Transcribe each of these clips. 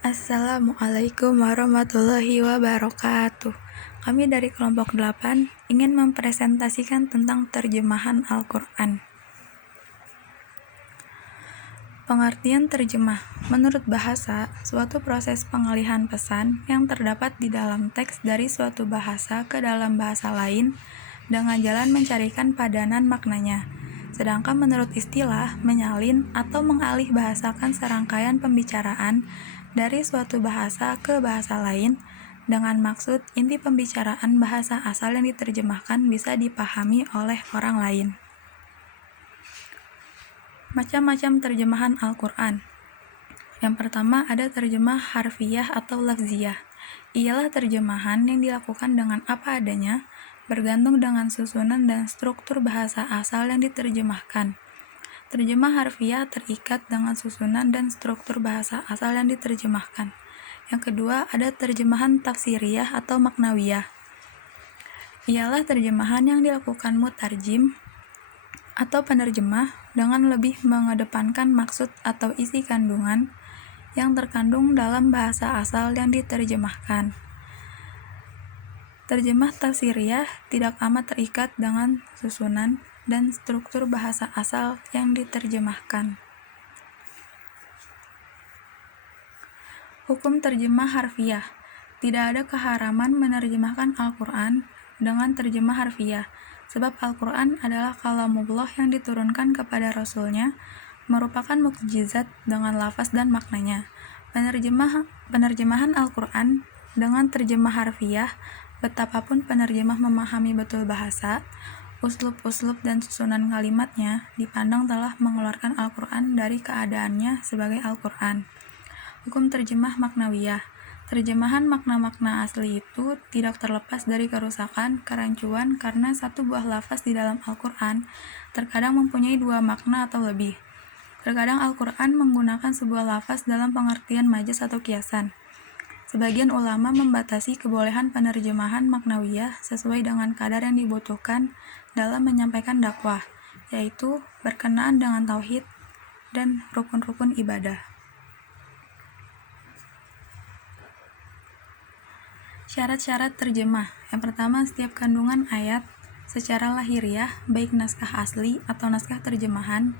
Assalamualaikum warahmatullahi wabarakatuh. Kami dari kelompok 8 ingin mempresentasikan tentang terjemahan Al-Quran. Pengertian terjemah. Menurut bahasa, suatu proses pengalihan pesan yang terdapat di dalam teks dari suatu bahasa ke dalam bahasa lain dengan jalan mencarikan padanan maknanya. Sedangkan menurut istilah, menyalin atau mengalih bahasakan serangkaian pembicaraan dari suatu bahasa ke bahasa lain dengan maksud inti pembicaraan bahasa asal yang diterjemahkan bisa dipahami oleh orang lain. Macam-macam terjemahan Al-Quran. Yang pertama ada terjemah harfiah atau lafziyah. Ialah terjemahan yang dilakukan dengan apa adanya, bergantung dengan susunan dan struktur bahasa asal yang diterjemahkan. Terjemah harfiah terikat dengan susunan dan struktur bahasa asal yang diterjemahkan. Yang kedua, ada terjemahan tafsiriyah atau maknawiyah. Ialah terjemahan yang dilakukan mutarjim atau penerjemah dengan lebih mengedepankan maksud atau isi kandungan yang terkandung dalam bahasa asal yang diterjemahkan. Terjemah tafsiriyah tidak amat terikat dengan susunan dan struktur bahasa asal yang diterjemahkan. Hukum terjemah harfiah. Tidak ada keharaman menerjemahkan Al-Quran dengan terjemah harfiah, sebab Al-Quran adalah kalamullah yang diturunkan kepada Rasulnya, merupakan mukjizat dengan lafaz dan maknanya. Penerjemahan Al-Quran dengan terjemah harfiah, betapapun penerjemah memahami betul bahasa, uslub-uslub dan susunan kalimatnya, dipandang telah mengeluarkan Al-Quran dari keadaannya sebagai Al-Quran. Hukum terjemah maknawiyah. Terjemahan makna-makna asli itu tidak terlepas dari kerusakan, kerancuan karena satu buah lafaz di dalam Al-Quran terkadang mempunyai dua makna atau lebih. Terkadang Al-Quran menggunakan sebuah lafaz dalam pengertian majaz atau kiasan. Sebagian ulama membatasi kebolehan penerjemahan maknawiyah sesuai dengan kadar yang dibutuhkan dalam menyampaikan dakwah, yaitu berkenaan dengan tauhid dan rukun-rukun ibadah. Syarat-syarat terjemah. Yang pertama, setiap kandungan ayat secara lahiriah, baik naskah asli atau naskah terjemahan,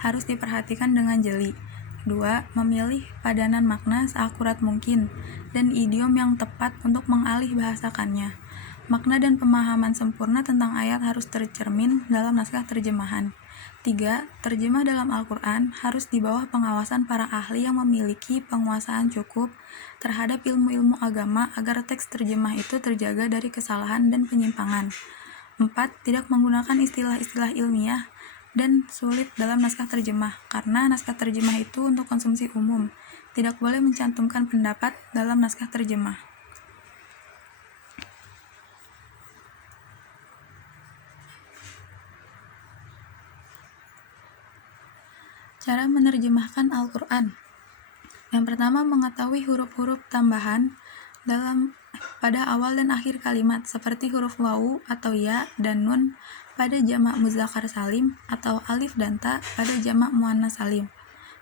harus diperhatikan dengan jeli. Kedua, memilih padanan makna seakurat mungkin dan idiom yang tepat untuk mengalih bahasakannya. Makna dan pemahaman sempurna tentang ayat harus tercermin dalam naskah terjemahan. 3. Terjemah dalam Al-Quran harus di bawah pengawasan para ahli yang memiliki penguasaan cukup terhadap ilmu-ilmu agama agar teks terjemah itu terjaga dari kesalahan dan penyimpangan. 4. Tidak menggunakan istilah-istilah ilmiah dan sulit dalam naskah terjemah, karena naskah terjemah itu untuk konsumsi umum, tidak boleh mencantumkan pendapat dalam naskah terjemah. Cara menerjemahkan Al-Quran. Yang pertama, mengetahui huruf-huruf tambahan pada awal dan akhir kalimat, seperti huruf wawu atau ya dan nun pada jamak muzakkar salim atau alif dan ta pada jamak muannas salim.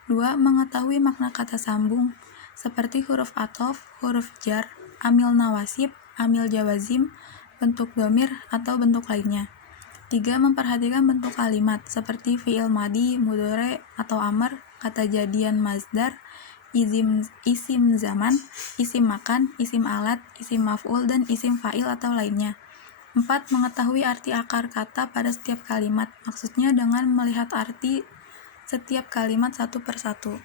2. Mengetahui makna kata sambung, seperti huruf athof, huruf jar, amil nawasib, amil jawazim, bentuk dhamir atau bentuk lainnya. 3. Memperhatikan bentuk kalimat, seperti fi'il madi, mudhari atau amr, kata jadian mazdar, isim zaman, isim makan, isim alat, isim maf'ul, dan isim fa'il atau lainnya. 4. Mengetahui arti akar kata pada setiap kalimat, maksudnya dengan melihat arti setiap kalimat satu persatu.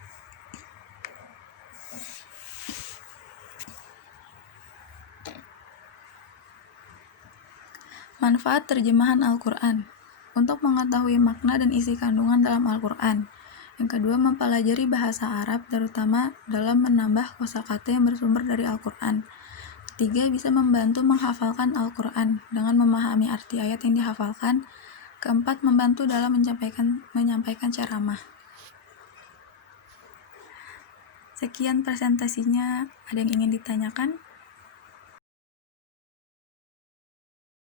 Manfaat terjemahan Al-Quran. Untuk mengetahui makna dan isi kandungan dalam Al-Quran. Yang kedua, mempelajari bahasa Arab, terutama dalam menambah kosakata yang bersumber dari Al-Quran. Ketiga, bisa membantu menghafalkan Al-Quran dengan memahami arti ayat yang dihafalkan. Keempat, membantu dalam menyampaikan ceramah. Sekian presentasinya. Ada yang ingin ditanyakan?